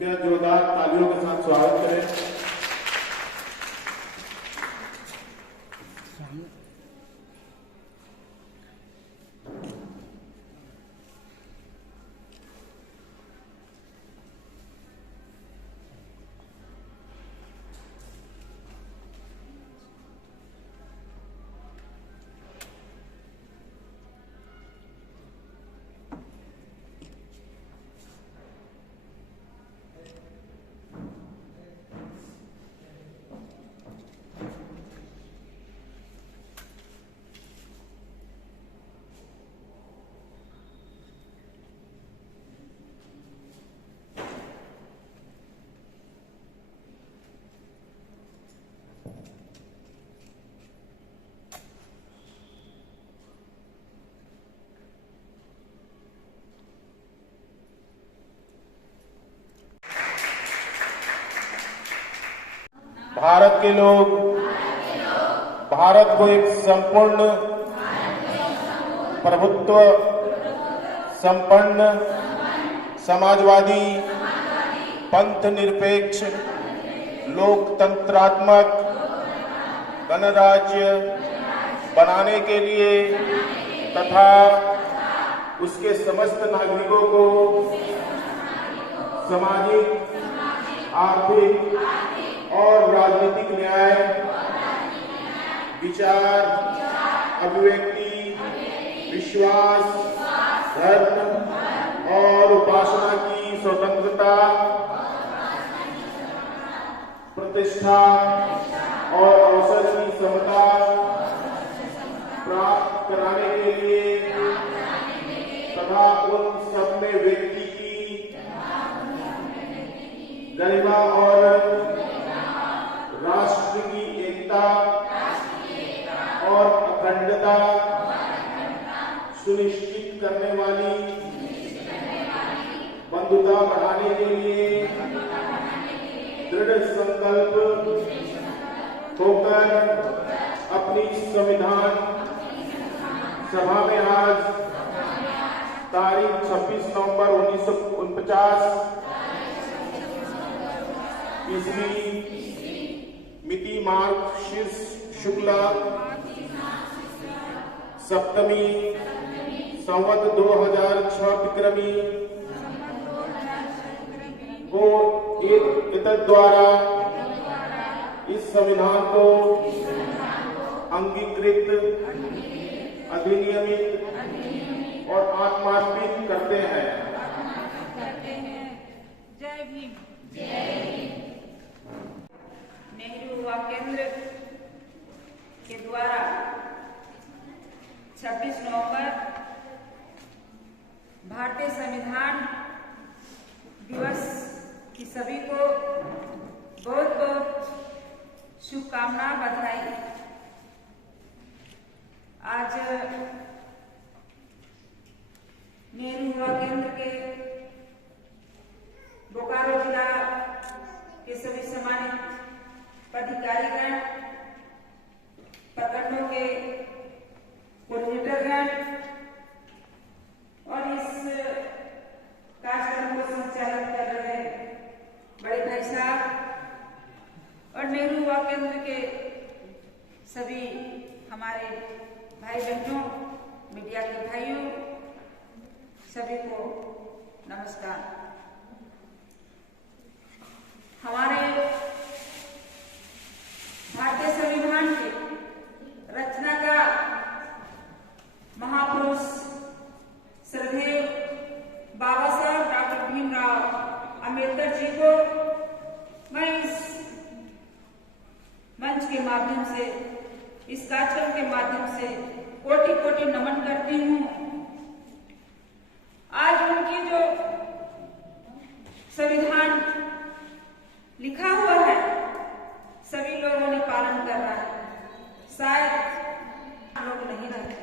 कृपया जोरदार तालियों के साथ स्वागत करें। भारत के लोग भारत को एक संपूर्ण प्रभुत्व संपन्न समाजवादी पंथ निरपेक्ष लोकतंत्रात्मक गणराज्य बनाने के लिए तथा उसके समस्त नागरिकों को सामाजिक, आर्थिक और राजनीतिक न्याय, विचार, अभिव्यक्ति, विश्वास, धर्म और उपासना की स्वतंत्रता, प्रतिष्ठा और अवसर की समता प्राप्त कराने के लिए तथा उन सब में व्यक्ति की गरिमा और राष्ट्र की एकता और अखंडता सुनिश्चित करने वाली बंधुता बढ़ाने के लिए दृढ़ संकल्प होकर अपनी संविधान सभा में आज तारीख 26 नवंबर 1949 ईस्वी मिति मार्गशीर्ष शुक्ला सप्तमी संवत 2006 विक्रमी को एक द्वारा इस संविधान को अंगीकृत, अधिनियमित और आत्मार्पित करते हैं। जय भीम। नेहरू युवा केंद्र के द्वारा 26 नवंबर भारतीय संविधान दिवस की सभी को बहुत बहुत शुभकामना, बधाई। आज नेहरू युवा केंद्र के बोकारो जिला के सभी सम्मानित पदाधिकारीगण, प्रखंडों के कोऑर्डिनेटरगण और इस कार्यक्रम को संचालित कर रहे बड़े भाई साहब और नेहरू युवा केंद्र के सभी हमारे भाई बहनों, मीडिया के भाइयों, सभी को नमस्कार। हमारे भारतीय संविधान के रचना का महापुरुष श्रद्धेय बाबा साहब डॉक्टर भीमराव अंबेडकर जी को मैं इस मंच के माध्यम से, इस कार्यक्रम के माध्यम से कोटि कोटि नमन करती हूँ। आज उनकी जो संविधान लिखा हुआ है सभी लोगों ने पालन कर रहा है, शायद लोग नहीं रहते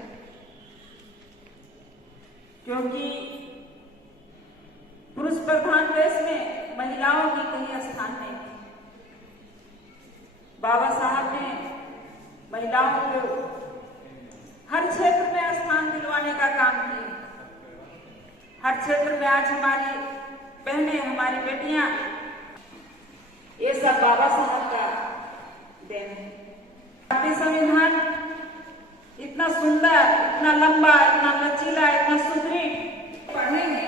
क्योंकि पुरुष प्रधान देश में महिलाओं की कहीं स्थान नहीं थी। बाबा साहब ने महिलाओं को हर क्षेत्र में स्थान दिलवाने का काम किया। हर क्षेत्र में आज हमारी बहनें, हमारी बेटियां, ये सब बाबा साहब का देन है। भारतीय संविधान इतना सुंदर, इतना लंबा, इतना लचीला, इतना सुदृढ़, पढ़ेंगे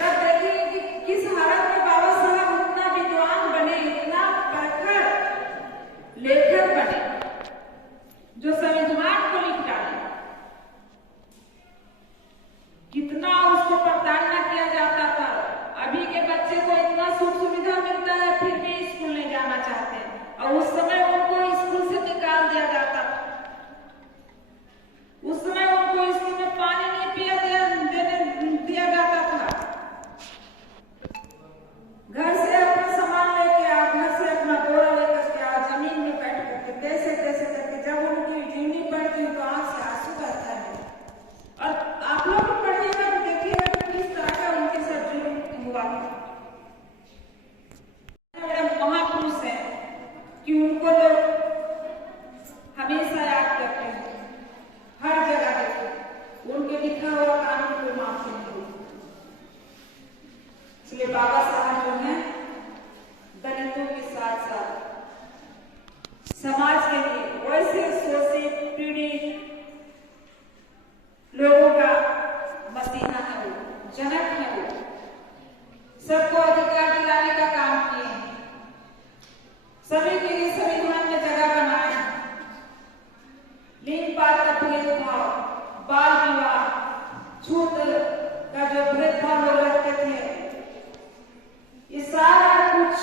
तब देखेंगे कि किस हालत में बाबा साहब इतना विद्वान बने, इतना प्रखर लेखक बने, जो संविधान को लिख डाले। कितना उसको प्रताड़ना किया जाता था। अभी के बच्चे को इतना सुख सुविधा मिलता है, फिर भी स्कूल नहीं जाना चाहते, और उस समय उनको स्कूल से निकाल दिया जाता था। उस समय उनको स्कूल में पानी नहीं देने दिया जाता था। घर से अपना सामान लेके आओ, घर से अपना बोरा लेकर के आओ, जमीन में बैठ करके कैसे कैसे करके जब उनकी जीवनी पढ़ती हूँ तो आंख से आंसू बहता है। और आप लोग भी पढ़िएगा तो देखिएगा कि किस तरह का उनके साथ जुल्म हुआ। बड़े महापुरुष हैं कि उनको लोग हमेशा याद करते हैं, हर जगह देखो उनके लिखा हुआ कानून को माफ नहीं होती। इसलिए बाबा साहब जो हैं दलितों के साथ साथ समाज के लिए वैसे शोषित पीड़ित लोगों का मसीहा है, वो जनक है, वो सबको अधिकार दिलाने का काम किए हैं, सभी के लिए संविधान में जगह बनाए हैं। लिंग पात का भेदभाव, बाल विवाह, छूत का जो भेदभाव लोग रखते थे, ये सारा कुछ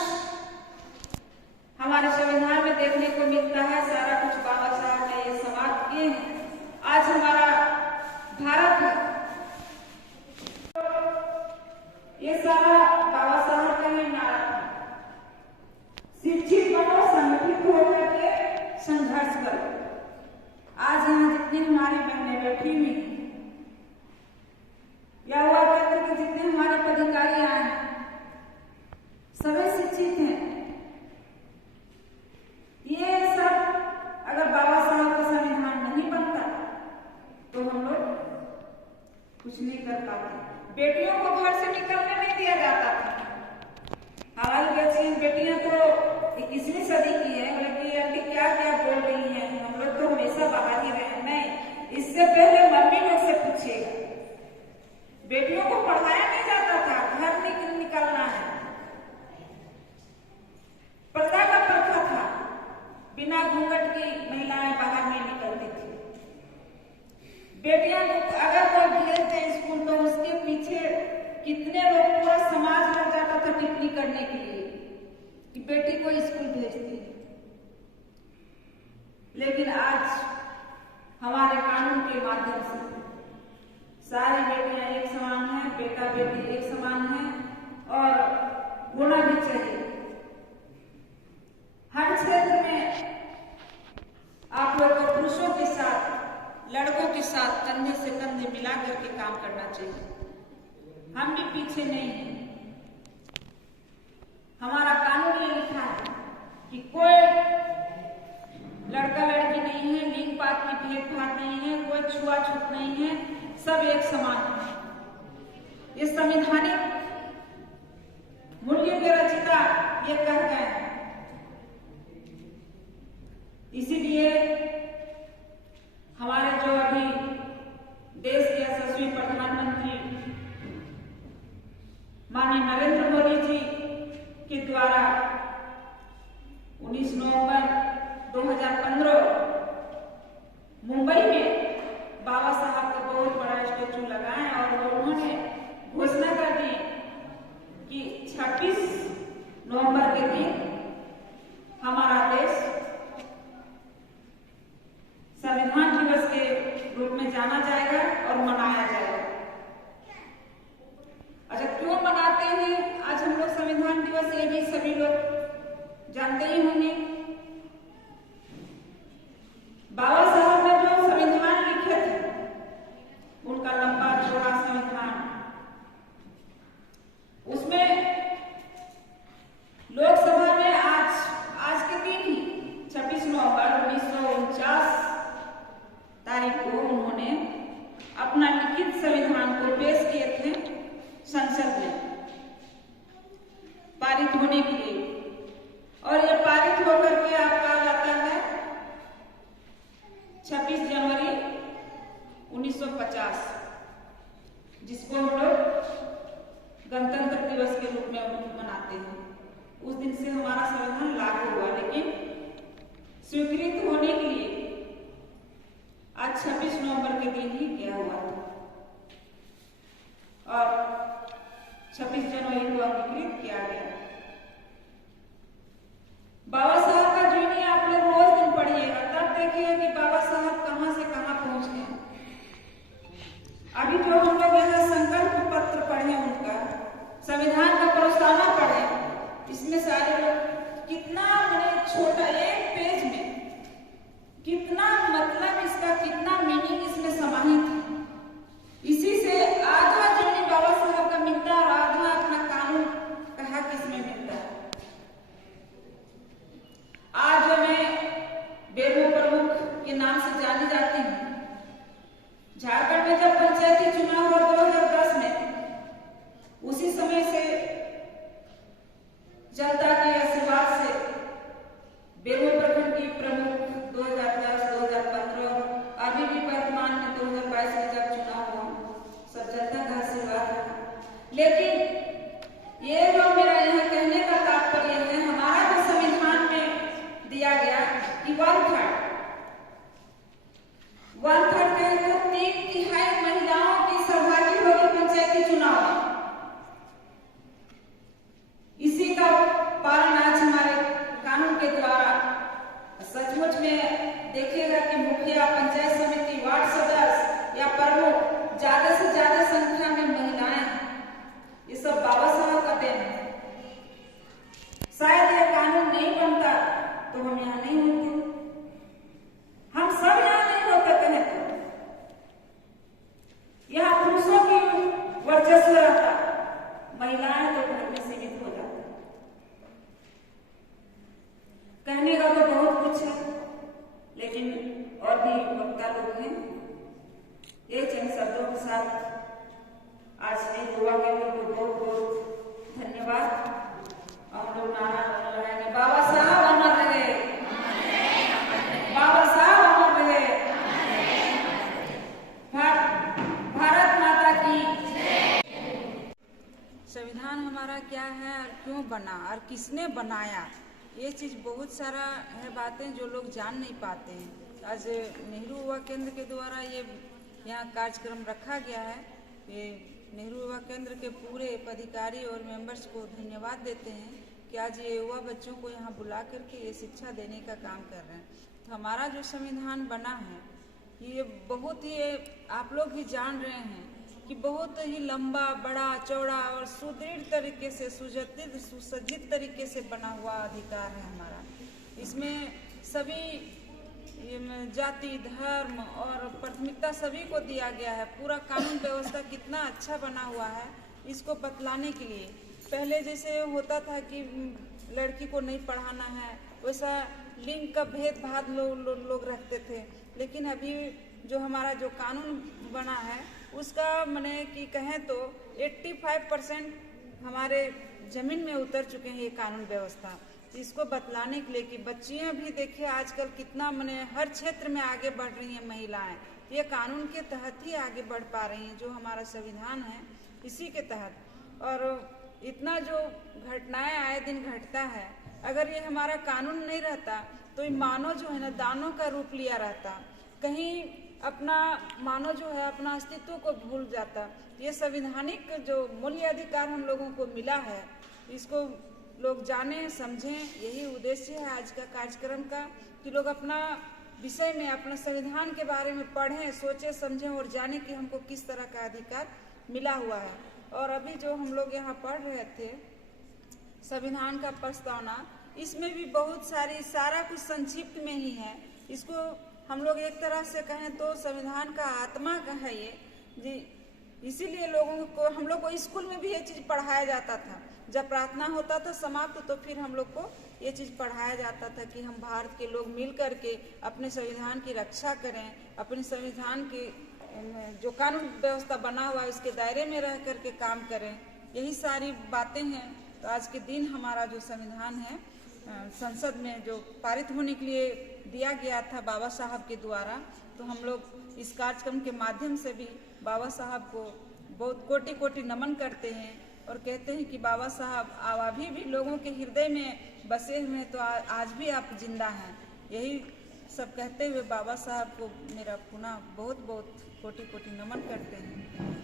हमारे संविधान में देखने को मिलता है। सारा कुछ बाबा साहब ने ये समाप्त किए हैं। आज हमारा भारत है, ये सारा बाबा साहब का ही नारा था। शिक्षित बनो, संगठित होकर के संघर्ष करो। आज यहाँ जितनी हमारी बहनें बैठी हुई, या हुआ करते कि जितने हमारे पदाधिकारी आए हैं, सभी शिक्षित हैं। ये सब अगर बाबा साहब का संविधान नहीं बनता तो हम लोग कुछ नहीं कर पाते। बेटियों को घर से निकलने नहीं दिया जाता था। हमारी बेटियां तो 21वीं सदी की है, बल्कि आंटी क्या क्या बोल रही हैं, हम लोग तो हमेशा बाहर ही रहे। नहीं, इससे पहले मम्मी लोग से पूछिएगा, बेटियों को पढ़ाया नहीं जाता था, घर निकलना है। पर्दा का प्रथा था, बिना घूंघट की महिलाएं बाहर नहीं निकलती थी। बेटियां को अगर कोई भेजते स्कूल तो उसके पीछे कितने लोग, पूरा समाज लग जाता था टिप्पणी करने के लिए कि बेटी को स्कूल भेजती है। लेकिन आज हमारे कानून के माध्यम से सारी बेटियां एक समान हैं, बेटा बेटी एक समान है, और होना भी चाहिए। हर क्षेत्र में आप लोग को पुरुषों के साथ, लड़कों के साथ कंधे से कंधे मिला करके काम करना चाहिए। हम भी पीछे नहीं हैं। हमारा कानून ये लिखा है कि कोई लड़का लड़की नहीं है, लिंग पात की भेदभाव नहीं है, कोई छुआछूत नहीं है, सब एक समान है। ये संवैधानिक मूल्यों के रचयिता ये कह गए हैं। इसीलिए हमारे जो अभी देश के यशस्वी प्रधानमंत्री माननीय नरेंद्र मोदी जी के द्वारा 19 नवंबर 2015 मुंबई में बाबा साहब का बहुत बड़ा स्टेचू लगाए, और उन्होंने घोषणा कर दी कि 26 नवंबर के दिन हमारा देश संविधान दिवस के रूप में जाना जाएगा और मनाया जाएगा। अच्छा, क्यों मनाते हैं आज हम लोग संविधान दिवस? ये भी सभी लोग जानते ही होंगे। बाबा साहब ने जो संविधान लिखे थे, उनका लंबा चौड़ा संविधान, उसमें लोकसभा में आज के दिन ही 26 नवंबर 1949 तारीख को उन्होंने अपना लिखित संविधान को पेश किए थे संसद में। 26 जनवरी 1950, जिसको हम लोग गणतंत्र दिवस के रूप में मनाते हैं। उस दिन से हमारा संविधान लागू हुआ, लेकिन स्वीकृत होने के लिए आज 26 नवंबर के दिन ही किया हुआ था और 26 जनवरी को अंगीकृत किया गया। बाबा साहब का जीवनी आप लोग रोज दिन पढ़िएगा, तब देखिएगा कि बाबा साहब कहां से कहां पहुंच गए। अभी जो हम लोग यहाँ संकल्प पत्र पढ़े, उनका संविधान का प्रस्तावना पढ़े, इसमें सारे लोग कितना छोटा एक पेज में कितना मतलब इसका कितना मीनिंग इसमें समाहित है। इसी से आधा जीवनी बाबा साहब का मिलता है और आधा अपना कानून का हक इसमें मिलता है। आज मैं बेरू प्रमुख के नाम से जानी जाती हूँ। झारखंड में जब पंचायती चुनाव हुआ 2010 में, उसी समय से जनता के आशीर्वाद से बेरू प्रखंड की प्रमुख 2010, 2015, अभी भी वर्तमान में 2022 में जब चुनाव हुआ, सब जनता का आशीर्वाद रहा। लेकिन ये जो मेरा यहाँ कहने का तात्पर्य है, हमारा जो संविधान में दिया गया कि 1/3 कहे तो 3/3 महिलाओं की सहभागी होगी पंचायती चुनाव में। इसी का पालन आज हमारे कानून के द्वारा सचमुच में देखिएगा कि मुखिया, पंचायत समिति, वार्ड सदस्य या प्रमुख ज्यादा से ज्यादा संख्या में महिलाएं हैं। ये सब बाबा साहब का देन है। शायद यह कानून नहीं बनता तो हम यहाँ नहीं होते, हम सब यहाँ नहीं होते। कहें तो यहाँ पुरुषों की वर्चस्व रहता, महिलाएं तो घर में सीमित हो जाती। कहने का तो बहुत कुछ है, लेकिन और भी वक्ता लोग हैं। ये चंद शब्दों के साथ आज नहीं हुआ के लोगों को बहुत बहुत धन्यवाद। हम लोग नारा लगाएंगे, बाबा साहब अमर रहे, बाबा साहब अमर रहे, भारत माता की। संविधान हमारा क्या है और क्यों बना और किसने बनाया, ये चीज़ बहुत सारा है बातें जो लोग जान नहीं पाते हैं। आज नेहरू युवा केंद्र के द्वारा ये यहाँ कार्यक्रम रखा गया है। ये नेहरू युवा केंद्र के पूरे पदाधिकारी और मेंबर्स को धन्यवाद देते हैं कि आज ये युवा बच्चों को यहाँ बुला करके ये शिक्षा देने का काम कर रहे हैं। तो हमारा जो संविधान बना है ये बहुत ही, आप लोग भी जान रहे हैं कि बहुत ही लंबा, बड़ा, चौड़ा और सुदृढ़ तरीके से, सुसज्जित तरीके से बना हुआ अधिकार है हमारा। इसमें सभी जाति, धर्म और प्राथमिकता सभी को दिया गया है। पूरा कानून व्यवस्था कितना अच्छा बना हुआ है, इसको बतलाने के लिए। पहले जैसे होता था कि लड़की को नहीं पढ़ाना है, वैसा लिंग का भेदभाव लोग रखते थे। लेकिन अभी जो हमारा जो कानून बना है उसका माने कि कहें तो 85% हमारे जमीन में उतर चुके हैं ये कानून व्यवस्था। इसको बतलाने के लिए कि बच्चियां भी देखिए आजकल कितना माने हर क्षेत्र में आगे बढ़ रही हैं महिलाएं। ये कानून के तहत ही आगे बढ़ पा रही हैं, जो हमारा संविधान है इसी के तहत। और इतना जो घटनाएं आए दिन घटता है, अगर ये हमारा कानून नहीं रहता तो ये मानव जो है ना दानों का रूप लिया रहता, कहीं अपना मानव जो है अपना अस्तित्व को भूल जाता। ये संवैधानिक जो मूल्य अधिकार हम लोगों को मिला है, इसको लोग जाने समझें, यही उद्देश्य है आज का कार्यक्रम का, कि लोग अपना विषय में, अपना संविधान के बारे में पढ़ें, सोचें, समझें और जानें कि हमको किस तरह का अधिकार मिला हुआ है। और अभी जो हम लोग यहाँ पढ़ रहे थे संविधान का प्रस्तावना, इसमें भी बहुत सारा कुछ संक्षिप्त में ही है। इसको हम लोग एक तरह से कहें तो संविधान का आत्मा का है ये जी। इसीलिए लोगों को, हम लोग को स्कूल में भी ये चीज़ पढ़ाया जाता था। जब प्रार्थना होता था समाप्त तो फिर हम लोग को ये चीज़ पढ़ाया जाता था कि हम भारत के लोग मिल करके अपने संविधान की रक्षा करें, अपने संविधान के जो कानून व्यवस्था बना हुआ है उसके दायरे में रह करके काम करें। यही सारी बातें हैं। तो आज के दिन हमारा जो संविधान है संसद में जो पारित होने के लिए दिया गया था बाबा साहब के द्वारा, तो हम लोग इस कार्यक्रम के माध्यम से भी बाबा साहब को बहुत कोटि कोटि नमन करते हैं और कहते हैं कि बाबा साहब आप अभी भी लोगों के हृदय में बसे हुए हैं, तो आज भी आप जिंदा हैं। यही सब कहते हुए बाबा साहब को मेरा पुनः बहुत बहुत कोटि कोटि नमन करते हैं।